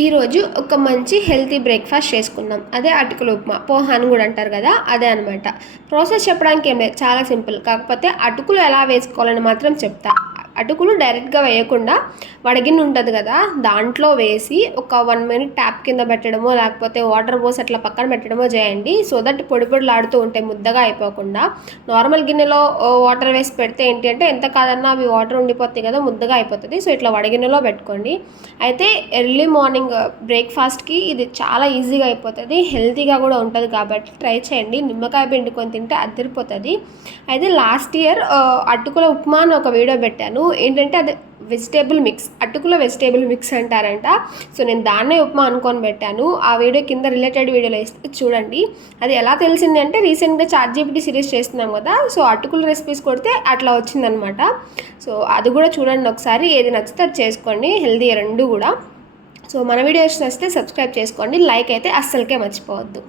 ఈరోజు ఒక మంచి హెల్తీ బ్రేక్ఫాస్ట్ చేసుకుందాం. అదే అటుకుల ఉప్మా, పోహా అని కూడా అంటారు కదా, అదే అనమాట. ప్రాసెస్ చెప్పడానికి ఏం లేదు, చాలా సింపుల్. కాకపోతే అటుకులు ఎలా వేసుకోవాలని మాత్రం చెప్తా. అటుకులు డైరెక్ట్గా వేయకుండా వడగిన్నె ఉంటుంది కదా, దాంట్లో వేసి ఒక 1 మినిట్ ట్యాప్ కింద పెట్టడమో లేకపోతే వాటర్ పోసి అట్లా పక్కన పెట్టడమో చేయండి. సో దట్ పొడి పొడిలాడుతూ ఉంటాయి, ముద్దగా అయిపోకుండా. నార్మల్ గిన్నెలో వాటర్ వేసి పెడితే ఏంటి అంటే ఎంత కాదన్నా అవి వాటర్ ఉండిపోతాయి కదా, ముద్దగా అయిపోతుంది. సో ఇట్లా వడగిన్నెలో పెట్టుకోండి. అయితే ఎర్లీ మార్నింగ్ బ్రేక్ఫాస్ట్కి ఇది చాలా ఈజీగా అయిపోతుంది, హెల్తీగా కూడా ఉంటుంది. కాబట్టి ట్రై చేయండి. నిమ్మకాయ పిండుకొని తింటే అదిరిపోతుంది. అయితే లాస్ట్ ఇయర్ అటుకుల ఉప్మా అని ఒక వీడియో పెట్టాను. ఏంటంటే అది వెజిటేబుల్ మిక్స్, అటుకుల వెజిటేబుల్ మిక్స్ అంటారంట. సో నేను దాన్నే ఉప్మా అనుకొని పెట్టాను. ఆ వీడియో కింద రిలేటెడ్ వీడియోలో ఇస్తే చూడండి. అది ఎలా తెలిసింది అంటే రీసెంట్గా ChatGPT సిరీస్ చేస్తున్నాం కదా, సో అటుకుల రెసిపీస్ కొడితే అట్లా వచ్చిందనమాట. సో అది కూడా చూడండి ఒకసారి, ఏది నచ్చితే అది చేసుకోండి. హెల్తీ రెండు కూడా. సో మన వీడియోస్ నచ్చితే సబ్స్క్రైబ్ చేసుకోండి, లైక్ అయితే అస్సలకే మర్చిపోవద్దు.